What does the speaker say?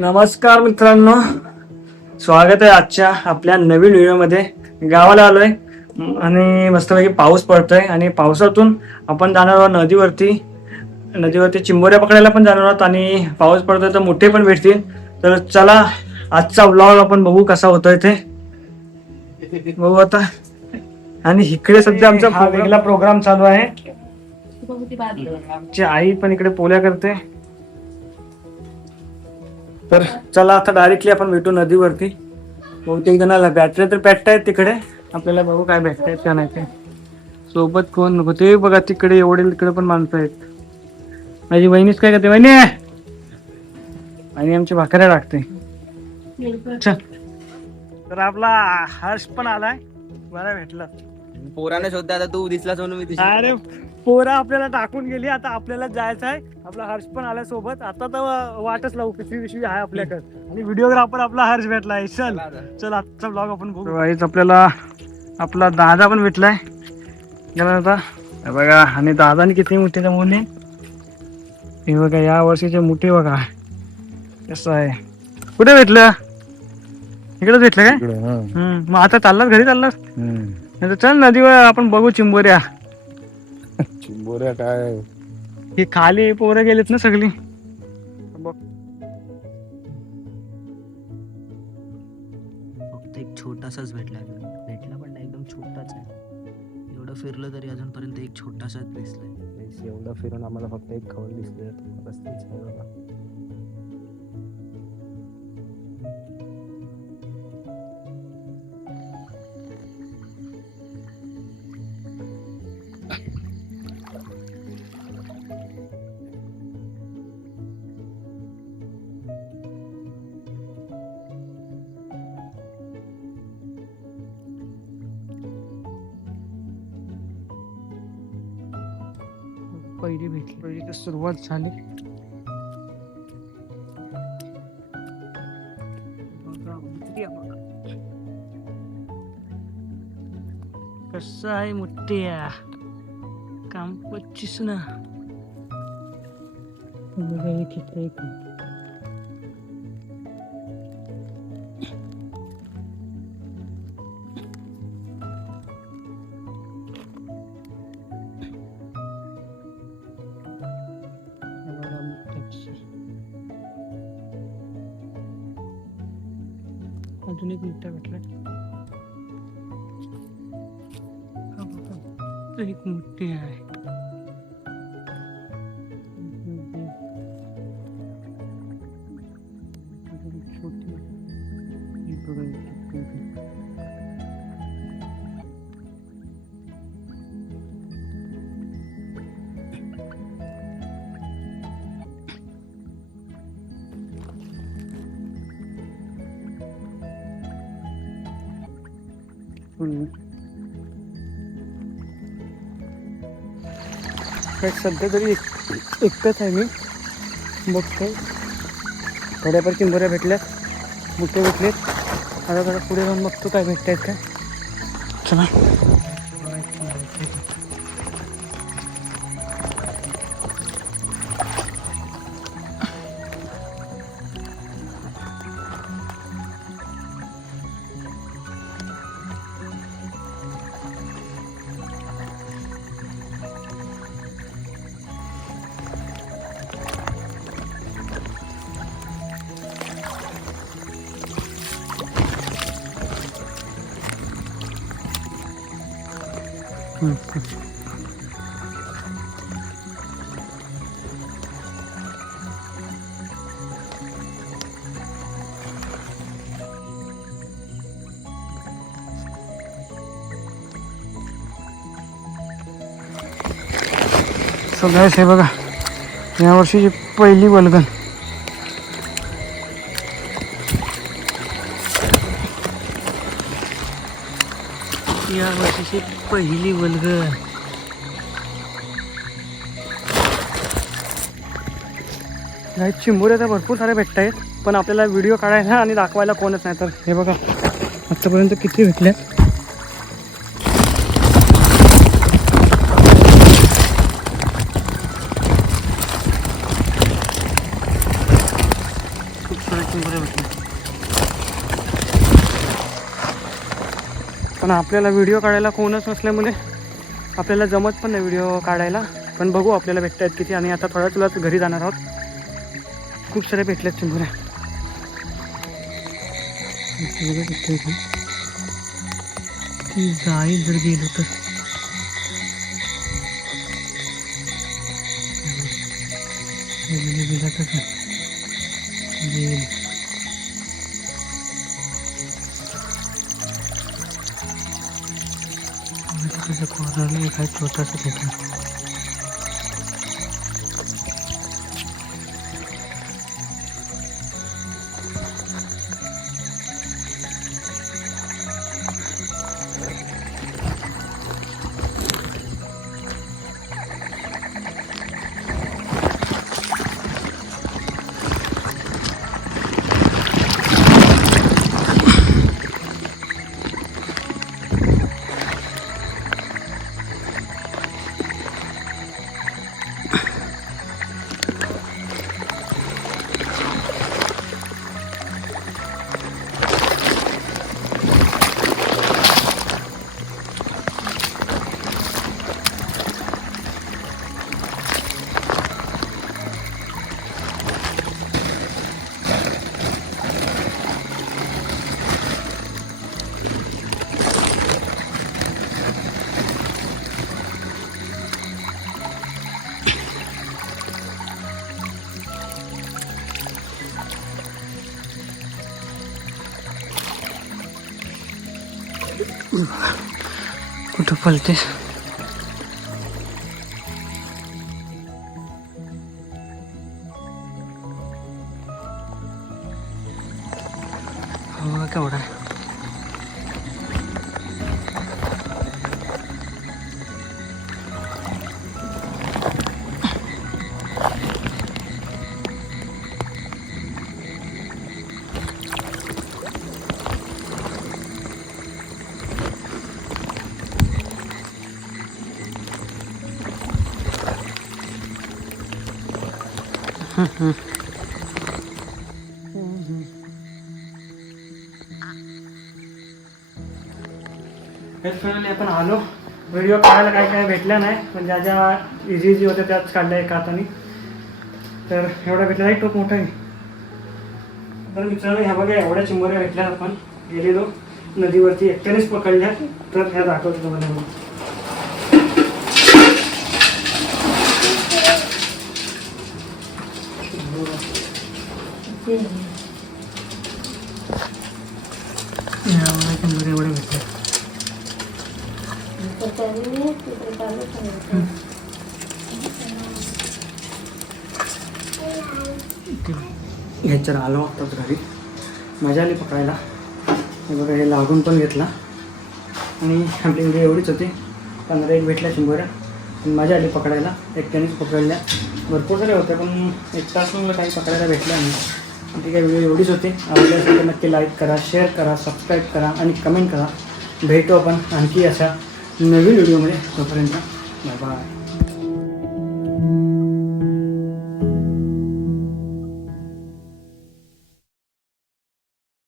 नमस्कार मित्रांनो, स्वागत आहे आजच्या आपल्या नवीन व्हिडिओमध्ये. गावाला आलोय आणि मस्तपैकी पाऊस पडतोय आणि पावसातून आपण जाणार आहोत नदीवरती चिंबोऱ्या पकडायला पण जाणार आहोत आणि पाऊस पडतोय तर मोठे पण भेटतील. तर चला आजचा व्लॉग आपण बघू कसा होतोय ते बघू आता. आणि इकडे सध्या आमचा वेगळा प्रोग्राम चालू आहे. आमची आई पण इकडे पोळ्या करते. तर चला आता डायरेक्टली आपण भेटू नदीवरती. बहुतेक जणांना बॅटरी तर भेटतायत तिकडे, आपल्याला बघू काय भेटतायत का नाही ते. सोबत कोण नको ते बघा, तिकडे एवढे तिकडे पण माणसं आहेत. माझी वहिनीच काय करते, वहिनी आणि आमची भाकऱ्या टाकते. तर आपला हर्ष पण आलाय, बरा भेटला. पोराने शोधता आता तू दिसलास म्हणून मी दिसला. अरे पोरा आपल्याला टाकून गेली, आता आपल्याला जायचं आहे. आपला हर्ष पण आलाय सोबत. आता तर वाटच लावू, पिशवी आहे आपल्याकडे आणि व्हिडिओग्राफर आपला हर्ष भेटलाय. चल आजचा ब्लॉग आपण बघू. आपल्याला आपला दादा पण भेटलाय आता बघा. आणि दादाने किती मोठे मुले हे बघा, या वर्षीचे मोठे बघा कसं आहे. कुठे भेटलं? इकडेच भेटलं काय? मग आता चाललास घरी चाललास? चल नदीवर आपण बघू चिंबोऱ्या. चिंबोऱ्या काय ही खाली पोरं गेलेत ना सगळी. फक्त एक छोटासाच भेटला पण नाही, एकदम छोटाच आहे. एवढं फिरलं तरी अजूनपर्यंत एक छोटासाच दिसलाय. एवढं फिरून आम्हाला फक्त एक खवल दिसले. पहिली भेटली, पहिली तर सुरुवात झाली. कसं आहे मोठ्या काम 25 ना. एक इकडे एक अजून एक मोठा भेटला. एक मोठी आहे. छोटी काय सध्या तरी एकच आहे. मी बघतोय थोड्याफार चिंबोऱ्या भेटल्यात, मोठे भेटलेत. आता थोडं पुढे जाऊन बघतो काय भेटतायत काय. चला सगळ्याच हे बघा, या वर्षीची पहिली वल्गन. या वर्षीची पहिली वल्गन. चिंबोऱ्या तर भरपूर साऱ्या भेटत आहेत, पण आपल्याला व्हिडिओ काढायला आणि दाखवायला कोणच नाही. तर हे बघा आतापर्यंत किती भेटल्या. पण आपल्याला व्हिडिओ काढायला कोणच नसल्यामुळे आपल्याला जमत पण नाही व्हिडिओ काढायला. पण बघू आपल्याला भेटत आहेत किती. आणि आता थोड्या तुलाच घरी जाणार आहोत. खूप सारे भेटलेत चिंबोऱ्या. ती जाईल जर गेलो तर. काय छोटासा भेटला. कुठं पलते. हवा केवढा आहे. फायनली आपण आलो. व्हिडिओ काढायला काय काय भेटलं नाही, पण ज्या ज्या इझी होत्या त्याच काढल्या एका हाताने. तर एवढा भेटला नाही, टोप मोठा आहे. तर मित्रांनो ह्या बघा एवढ्या चिंबोऱ्या भेटल्या. आपण गेलेलो नदीवरती एकट्यानेच पकडल्या. तर ह्या दाखवतो तुम्हाला. एवढे भेटले. ह्याच्यावर आलो आताच घरी. मजा आली पकडायला. हे बघा हे लागून पण घेतला. आणि आपली व्हिडिओ एवढीच होती. 15 भेटल्या चिंबोऱ्या. पण मजा आली पकडायला. एकट्यानेच पकडल्या. भरपूर सारे होते पण एक तास मला काही पकडायला भेटल्या नाही. ठीक आहे, व्हिडिओ एवढीच होती. आवडली असेल तर नक्की लाईक करा, शेअर करा, सबस्क्राईब करा आणि कमेंट करा. भेटू आपण आणखी अशा नवीन व्हिडिओमध्ये. तोपर्यंत बाय बाय.